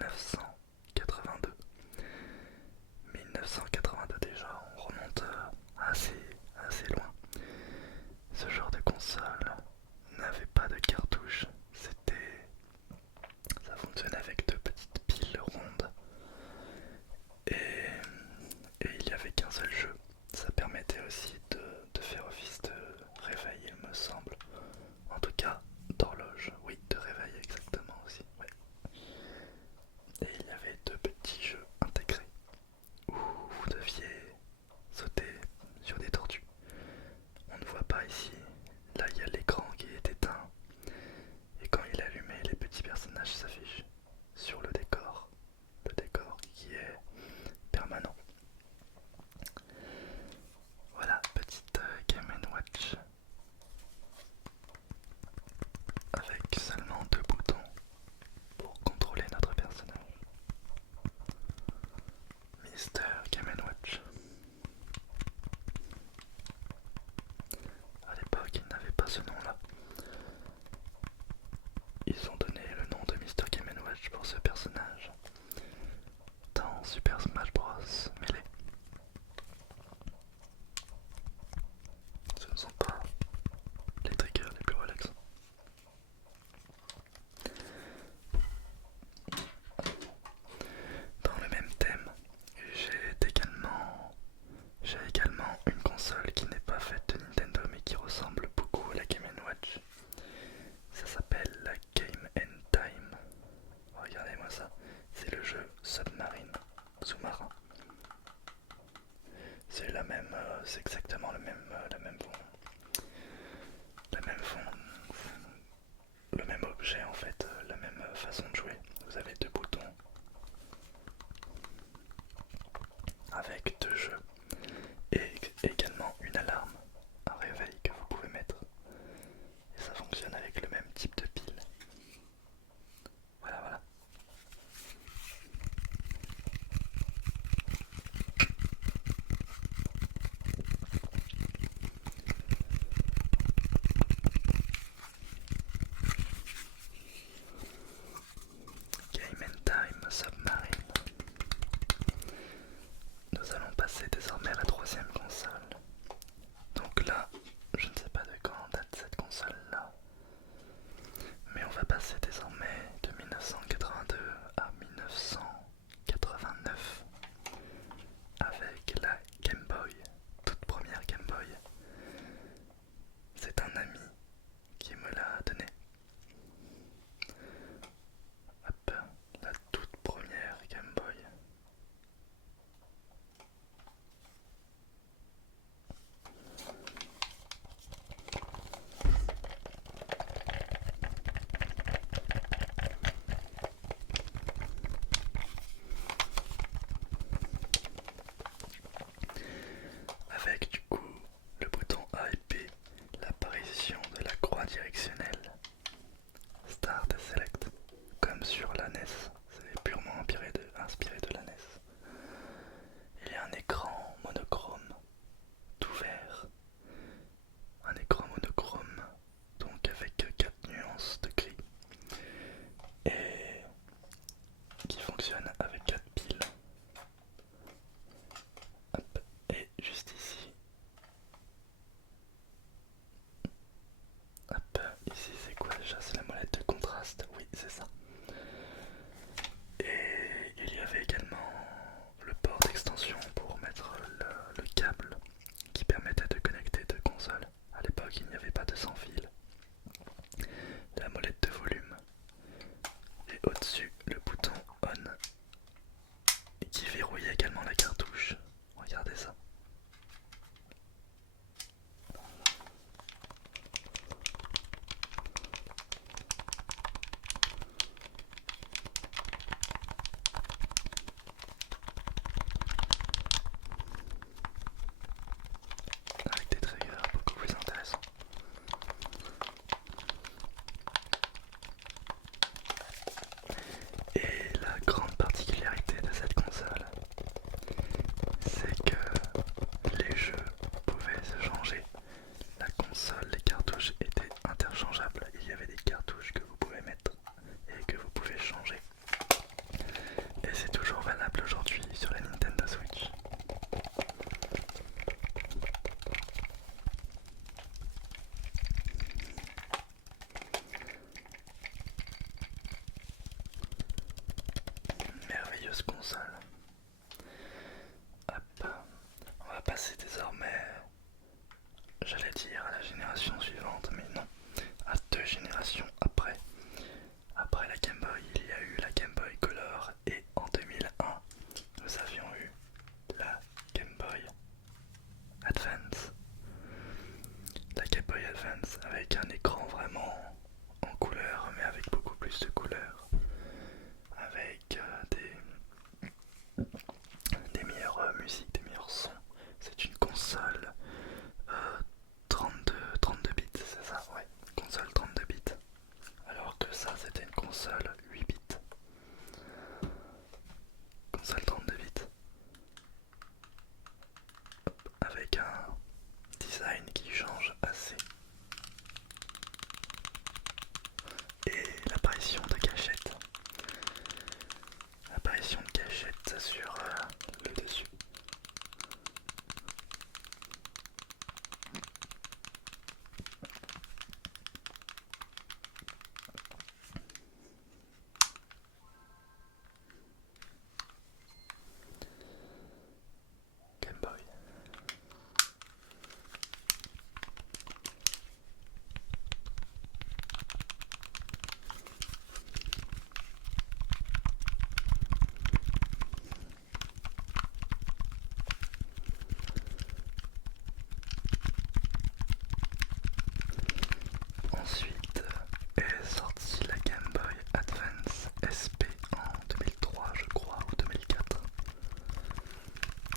1982. 1982 déjà, on remonte assez loin. Ce genre de console n'avait pas de cartouche, ça fonctionnait avec deux petites piles rondes et, et il n'y avait qu'un seul jeu. Ça permettait aussi de faire office de réveil, il me semble. En tout cas, d'horloge, oui, de réveil exactement aussi. Ouais. Et il y avait deux petits jeux intégrés où vous deviez sauter sur des tortues. On ne voit pas ici. Là, il y a l'écran qui est éteint. Et quand il est allumé, les petits personnages s'affichent sur le décor. Le décor qui est permanent. Voilà, petite Game Watch avec seulement deux boutons pour contrôler notre personnage. Mister Game Watch. À l'époque, il n'avait pas ce nom-là. Ils ont donné le nom de Mister Game Watch pour ce personnage dans Super Smash Bros. Melee. Ce ne sont pas les triggers les plus relaxants. Dans le même thème, j'ai également une console qui n'est pas faite de Nintendo mais qui ressemble beaucoup à la Game & Watch. Ça s'appelle la Game & Time. Regardez-moi ça, c'est le jeu Submarine, sous-marin. C'est c'est exactement la même fond, le même objet en fait, la même façon de jouer. Vous avez deux boutons avec deux jeux et également une alarme, un réveil que vous pouvez mettre. Et ça fonctionne avec le même type de pile. Voilà, voilà. fameuse console. Hop. On va passer désormais, j'allais dire à la génération suivante, mais non, à 2 générations après. Après la Game Boy, il y a eu la Game Boy Color et en 2001, nous avions eu la Game Boy Advance. La Game Boy Advance avec un écran vraiment en couleur, mais avec beaucoup plus de couleurs, avec des meilleures musiques, des meilleurs sons. C'est une console 32 bits, c'est ça? Ouais, console 32 bits. Alors que ça, c'était une console 8 bits. Console 32 bits. Hop, avec un design qui change assez. Et l'apparition de gâchettes. Apparition de gâchettes sur le dessus. Game Boy. Ensuite est sortie la Game Boy Advance SP en 2003 je crois, ou 2004.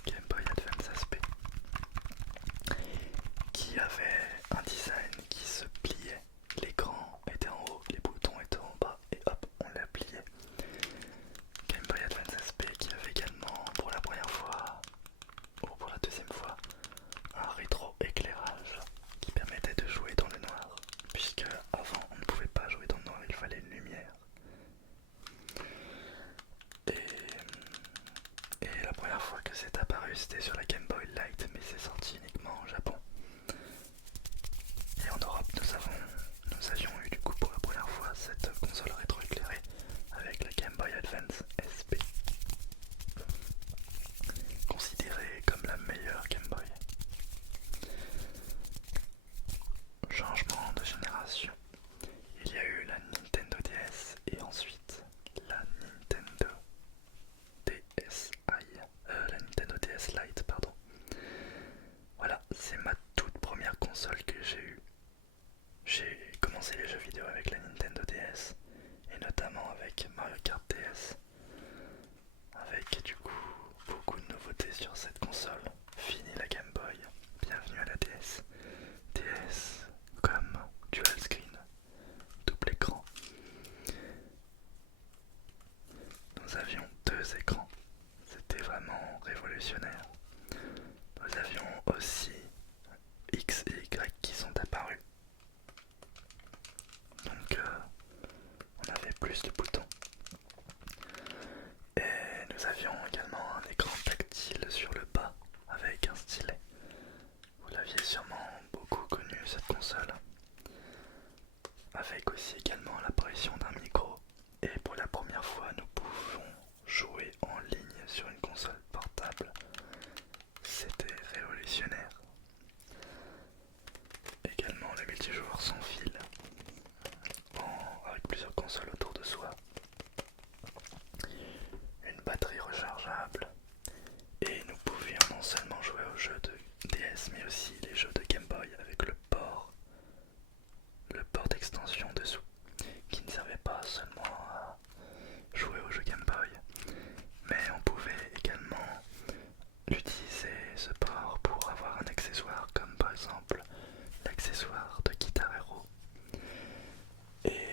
Game Boy Advance SP qui avait un design qui se pliait. L'écran était en haut, les boutons étaient en bas et hop, on l'a plié. Game Boy Advance SP qui avait également pour la première fois, ou pour la deuxième fois, un rétro-éclairage qui permettait de jouer dans le noir, puisque avant on ne pouvait pas jouer dans le noir, il fallait une lumière. Et la première fois que c'est apparu c'était sur la Game Boy Light, mais c'est sorti uniquement au Japon. Et en Europe nous avions eu du coup pour la première fois cette console rétro-éclairée avec la Game Boy Advance SP, considérée comme la meilleure Game Boy. Changement de génération. Il y a eu la Nintendo DS et ensuite la Nintendo DSi, la Nintendo DS Lite, pardon. Voilà, c'est ma toute première console que j'ai eue. J'ai commencé les jeux vidéo avec la Nintendo DS et notamment avec Mario Kart DS, avec du coup beaucoup de nouveautés sur cette console. Fini la Game Boy, bienvenue à la DS. DS comme dual screen, double écran. Nous avions 2 écrans, c'était vraiment révolutionnaire. Nous avions aussi X et Y qui sont apparus. Donc on avait plus de boutons. Et nous avions également un écran tactile sur le bas avec un stylet. Vous l'aviez sûrement beaucoup connu cette console. Avec aussi également l'apparition d'un micro. Et pour la première fois nous pouvons jouer en ligne sur une console portable. C'était révolutionnaire. Également le multijoueur sans fil, avec plusieurs consoles autour de soi, une batterie rechargeable, et nous pouvions non seulement jouer aux jeux de DS mais aussi les jeux de Game Boy avec le port d'extension dessous, qui ne servait pas seulement à jouer aux jeux Game Boy, mais on pouvait également utiliser ce port pour avoir un accessoire comme par exemple l'accessoire de Guitar Hero. Et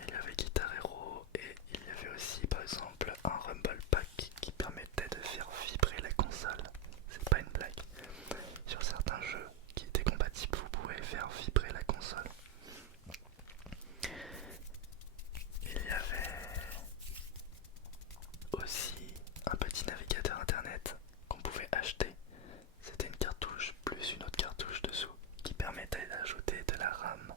il y avait Guitar Hero et il y avait aussi par exemple un Rumble Pack qui permettait de faire vibrer la console. C'est pas une blague. Sur certains jeux qui étaient compatibles, vous pouvez faire vibrer la console. Il y avait aussi un petit navigateur internet qu'on pouvait acheter. C'était une cartouche plus une autre cartouche dessous qui permettait d'ajouter de la RAM,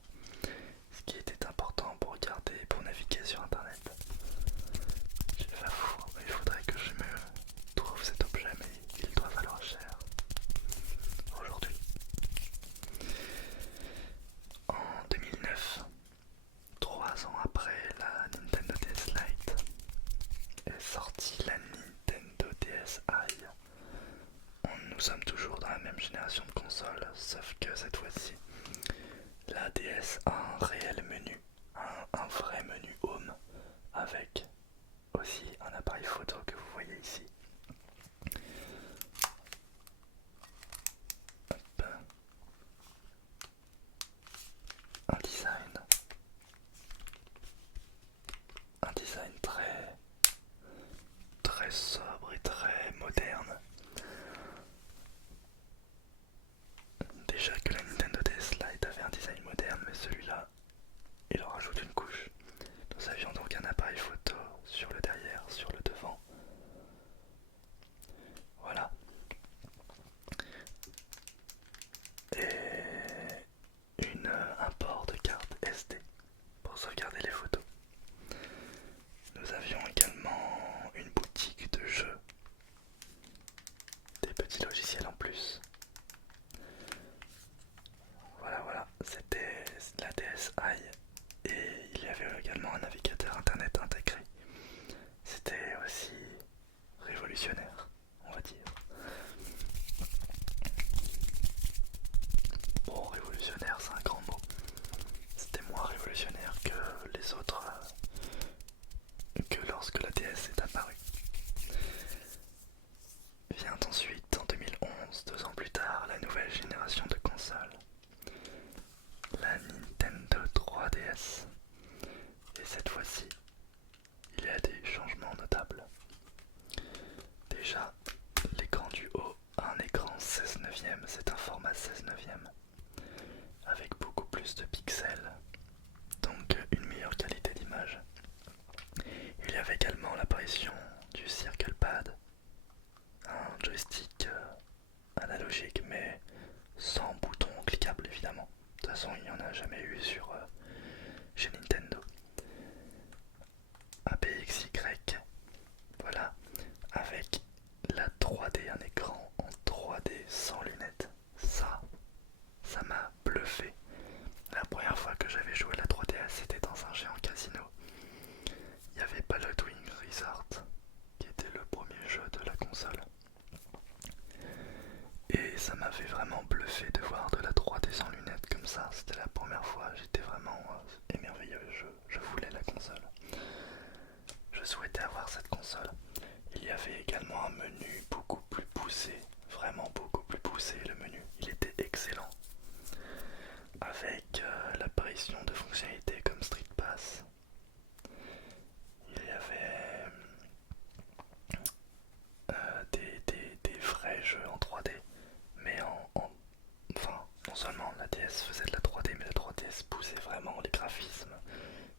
ce qui était important pour regarder, pour naviguer sur internet. Il faut sorti la Nintendo DSi. Nous sommes toujours dans la même génération de consoles, sauf que cette fois-ci, la DS a un réel menu, un vrai menu Home, avec aussi un appareil photo que vous voyez ici. Hop. Un design très sobre et très moderne. Déjà que la Nintendo DS Lite avait un design moderne, mais celui-là, il en rajoute une couche. Nous avions donc un appareil photo sur le derrière, sur le devant. Voilà. Et un port de carte SD pour sauvegarder les photos. Nous avions également une boutique de jeux, des petits logiciels en plus. Voilà, c'était la DSi et il y avait également un navigateur internet intégré. C'était aussi révolutionnaire, on va dire. Bon, révolutionnaire, c'est un grand mot. C'était moins révolutionnaire que les autres, que lorsque la DS est apparue. Vient ensuite, en 2011, 2 ans plus tard, la nouvelle génération de consoles, la Nintendo 3DS. Et cette fois-ci, il y a des changements notables. Déjà, l'écran du haut a un écran 16 neuvième, c'est un format 16 neuvième, avec beaucoup plus de pixels, donc une meilleure qualité d'image. Il y avait également l'apparition du Circle Pad, un joystick analogique mais sans bouton cliquable évidemment. De toute façon il n'y en a jamais eu chez Nintendo. APXY, voilà, avec la 3D, un écran en 3D sans lunettes. Ça m'a bluffé. La première fois que j'avais joué à la 3DS, c'était dans un géant casino. Il y avait Ballotwing Resort, qui était le premier jeu de la console. Et ça m'avait vraiment bluffé de voir de la 3D sans lunettes comme ça. C'était la première fois, j'étais vraiment émerveillé. Je voulais la console. Je souhaitais avoir cette console. Il y avait également un menu beaucoup plus poussé, vraiment beaucoup plus poussé. Le menu, il était excellent, avec l'apparition de fonctionnalités comme Street Pass. Il y avait des vrais jeux en 3D, mais enfin, non seulement la DS faisait de la 3D, mais la 3DS poussait vraiment les graphismes,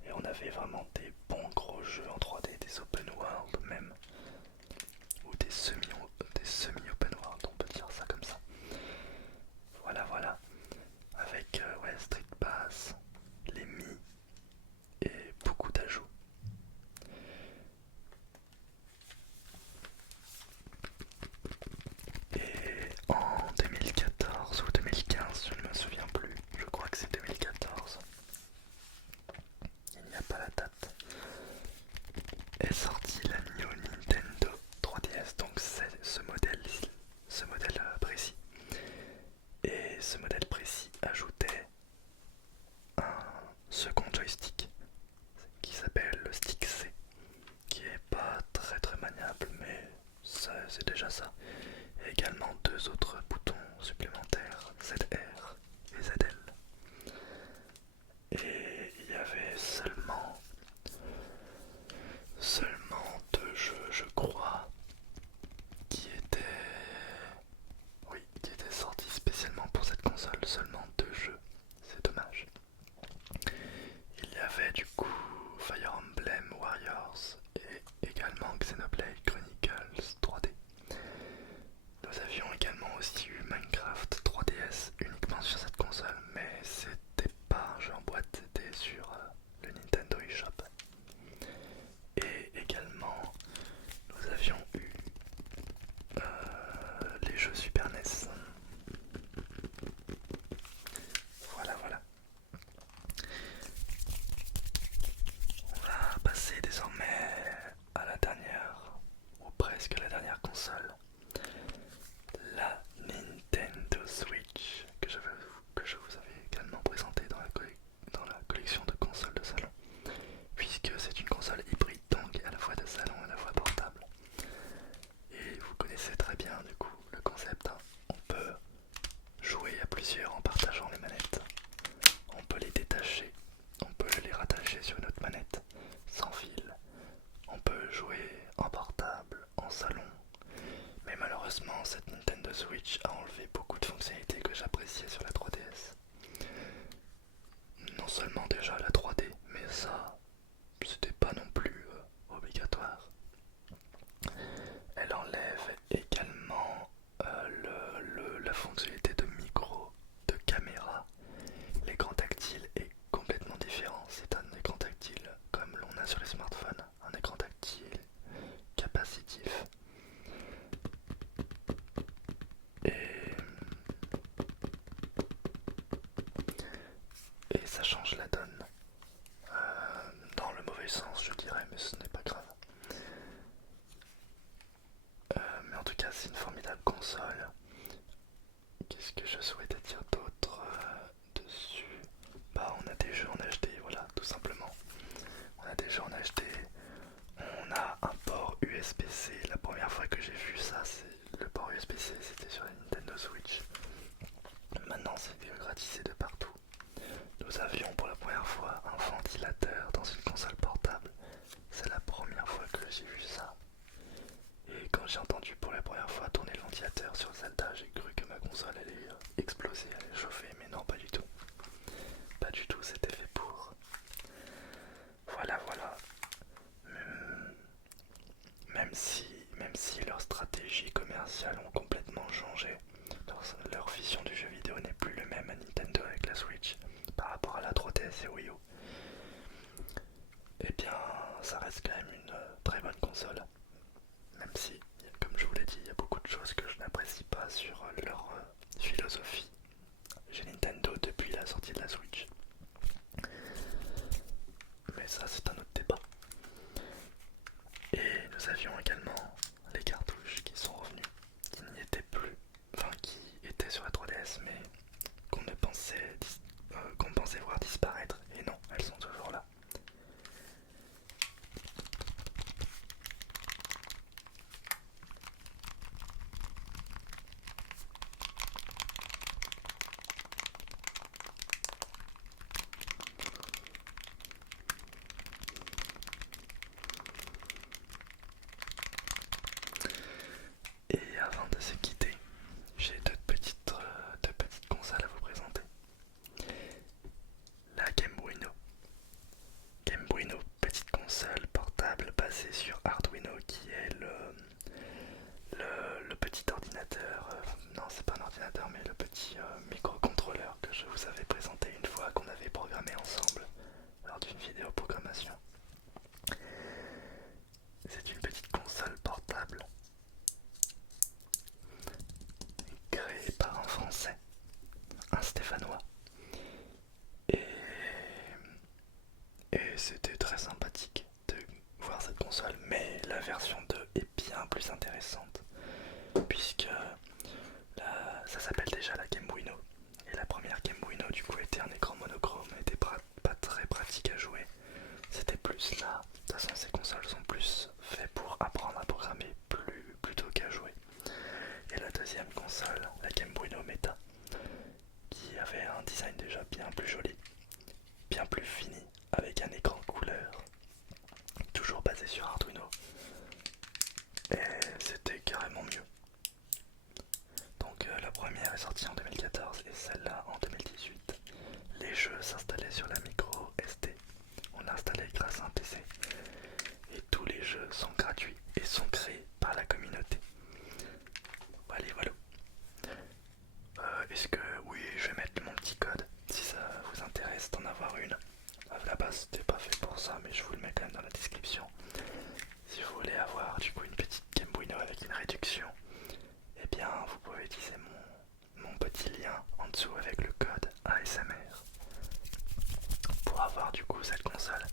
et on avait vraiment des bons gros jeux en 3D, des open world même, ou des semi-open world, on peut dire ça comme ça. Voilà, avec Street Pass, les Mi et beaucoup d'ajouts. Et en 2014 ou 2015, je ne me souviens plus, je crois que c'est 2014, il n'y a pas la date, est sortie la Neo Nintendo 3DS, donc c'est ce modèle précis. Et ce modèle précis ajoutait un second joystick qui s'appelle le stick C, qui est pas très maniable, mais c'est déjà ça. Et également 2 autres boutons supplémentaires, ZR et ZL. Et il y avait seulement 2 jeux, je crois, qui étaient sortis spécialement pour cette console. Seulement 2 jeux, c'est dommage. Il y avait du coup Fire Emblem Warriors et également Xenoblade Chronicles 3D. Nous avions également aussi eu Minecraft 3DS uniquement sur cette console, mais c'était pas un jeu en boîte, c'était sur le Nintendo eShop. Et également, nous avions eu les jeux Super NES. Voilà. On va passer désormais à la dernière jouer en portable, en salon. Mais malheureusement, cette Nintendo Switch a enlevé beaucoup de fonctionnalités que j'appréciais sur la 3DS. Non seulement déjà la 3D, mais ça, c'était pas non plus obligatoire. Elle enlève également la fonctionnalité de micro, de caméra. L'écran tactile est complètement différent. C'est un écran tactile comme l'on a sur les smartphones, un écran tactile capacitif. Et, et ça change la donne. Dans le mauvais sens, je dirais, mais ce n'est pas grave. Mais en tout cas, c'est une formidable console. Qu'est-ce que je souhaitais dire d'autre dessus? Bah, on a des jeux en HD, voilà, tout simplement. On a des jeux en HD. On a un port USB-C. La première fois que j'ai vu ça, le port USB-C, c'était sur la Nintendo Switch. Maintenant, c'est démocratisé de partout. Nous avions pour la première fois un ventilateur dans une console portable. C'est la première fois que j'ai vu ça. Et quand j'ai entendu pour la première fois tourner le ventilateur sur Zelda, j'ai cru que ma console allait exploser, allait chauffer, mais non, pas du tout. Pas du tout, c'était fait pour. Voilà, voilà. Même si leurs stratégies commerciales ont complètement changé, leur vision du jeu vidéo n'est plus le même à Nintendo avec la Switch par rapport à la 3DS et Wii U. Eh bien, ça reste quand même une très bonne console. Même si, comme je vous l'ai dit, il y a beaucoup de choses que je n'apprécie pas sur leur philosophie chez Nintendo depuis la sortie de la Switch. Mais ça, c'est un autre débat. Et nous avions également les cartouches qui sont revenus, qui n'y étaient plus, enfin qui étaient sur la 3DS, mais qu'on pensait voir disparaître. Et non, elles sont toujours là. Et avant de se quitter, j'ai deux petites consoles à vous présenter. La Game Bueno. Game Bueno, petite console portable basée sur Arduino qui est le petit ordinateur, non c'est pas un ordinateur mais le petit microcontrôleur que je vous avais présenté une fois qu'on avait programmé ensemble lors d'une vidéo programmation. C'est une petite console portable créée par un Français, un Stéphanois. Et, et c'était très sympathique de voir cette console, mais la version 2 est bien plus intéressante puisque ça s'appelle déjà la Game Bueno. Et la première Game Bueno du coup était un écran monochrome, n'était pas très pratique à jouer. C'était plus là. De toute façon ces consoles sont plus faites pour apprendre à programmer plutôt qu'à jouer. Et la deuxième console, la Game Bueno Meta, qui avait un design déjà bien plus joli, bien plus fini, avec un écran couleur, toujours basé sur Arduino. Et c'était carrément mieux. Donc la première est sortie en 2014 et celle-là en 2018. Les jeux s'installaient sur la micro SD. On l'installait grâce à un PC. Et tous les jeux sont gratuits et sont créés par la communauté. Allez, voilà. Est-ce que oui, je vais mettre mon petit code si ça vous intéresse d'en avoir une. À la base, c'était pas fait pour ça, mais je vous le mets quand même dans la description. Si vous voulez avoir du coup une petite Game Bueno avec une réduction, eh bien vous pouvez utiliser mon petit lien en dessous avec le code ASMR. Pour avoir du coup cette console,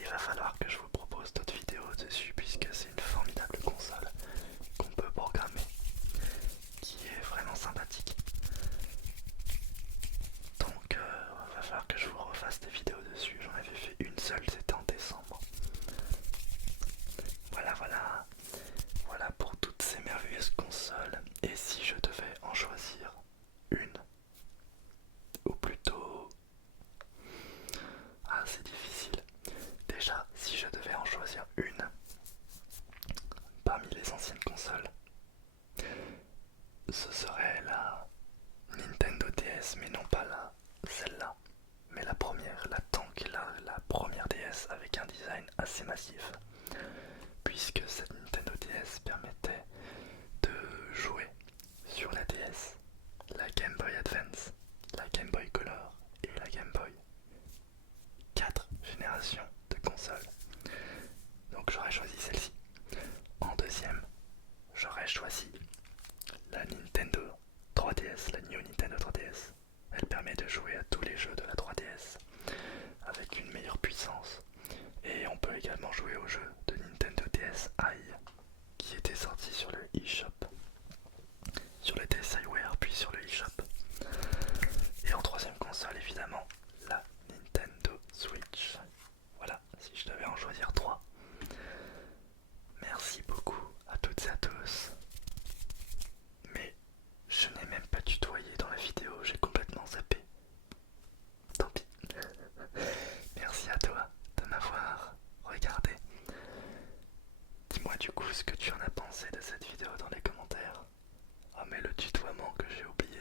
il va falloir que je vous propose d'autres vidéos dessus puisque c'est une formidable console qu'on peut programmer, qui est vraiment sympathique. Donc il va falloir que je vous refasse des vidéos dessus. J'en avais fait une seule, c'était en décembre. Voilà pour toutes ces merveilleuses consoles. Et si je devais en choisir une, ou plutôt... Ah, c'est difficile. Déjà, si je devais en choisir une, ce serait la Nintendo DS, mais non pas celle-là, mais la première, la Tank, la première DS avec un design assez massif, puisque cette Nintendo DS permettait de jouer sur la DS, la Game Boy Advance, la Game Boy Color et la Game Boy. 4 générations de consoles. Donc j'aurais choisi celle-ci. En deuxième, j'aurais choisi la Nintendo 3DS, la New Nintendo 3DS. Elle permet de jouer à tous les jeux de la 3DS avec une meilleure puissance. Et on peut également jouer aux jeux de Nintendo DSi qui étaient sortis sur le eShop, sur le DSiWare puis sur le eShop. Et en troisième console évidemment la Nintendo Switch. Voilà, si je devais en choisir 3. Merci beaucoup à toutes et à tous. Mais je n'ai même pas tutoyé dans la vidéo, j'ai complètement zappé. Tant pis. Merci à toi de m'avoir regardé. Dis-moi du coup ce que tu en as pensé de cette vidéo dans les commentaires. Ah mais le tutoiement que j'ai oublié,